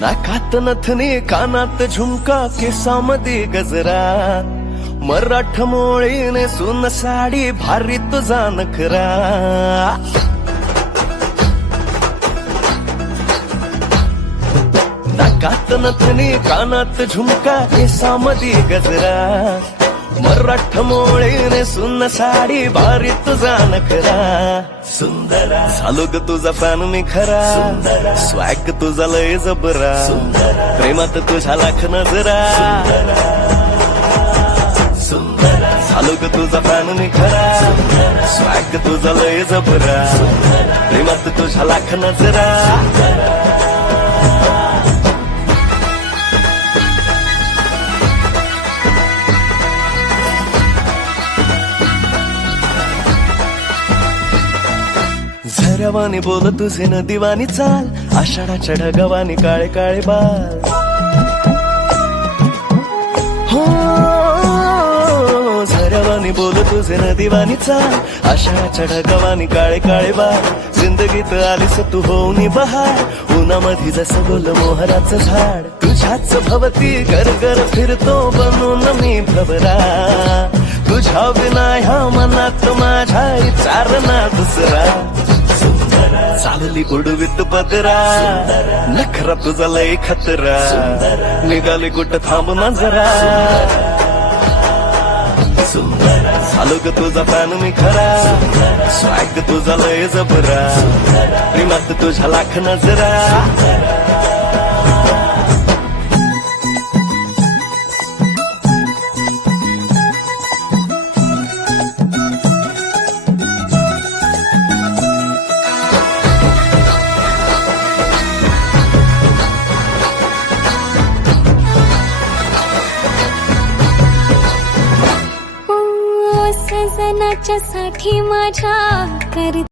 नाकात नथनी कानात झुमका केसामध्ये गजरा मराठ मोळीने सुन साडी भारी तुझा नखरा नाकात नथनी कानात झुमका केसामध्ये गजरा मराठ मोळीने सुन साडी भारी तुझा नखरा सुंदरा झालो ग तुझा फॅन मी खरा स्वॅग तुझा लय जबरा प्रेमात तुझ्या लाख नजरा झालो ग तुझा फॅन मी खरा स्वॅग तुझा लय जबरा प्रेमात तुझ्या लाख नजरा झऱ्यावानी बोल तुझे नदीवानी चाल आषाढाच्या ढगावानी काळे काळे बाल हो झऱ्यावानी बोल तुझे नदीवानी चाल आषाढाच्या ढगावानी काळे काळे बाल जिंदगीत आलीस तू होऊन बहार उन्हामध्ये जसं बोल मोहराचं झाड तुझ्याच भवती गरगर फिरतो बनून मी भवरा तुझ्या विना ह्या मनात माझ्या विचार ना दुसरा चालली उडवीत पदरा नखरा तुझा लय खतरा निघाले कुठं थांब ना जरा झालो ग तुझा फॅन मी खरा स्वॅग तुझा लय जबरा प्रेमात तुझ्या लाख नजरा सजनाच्या साठी माझ्या कर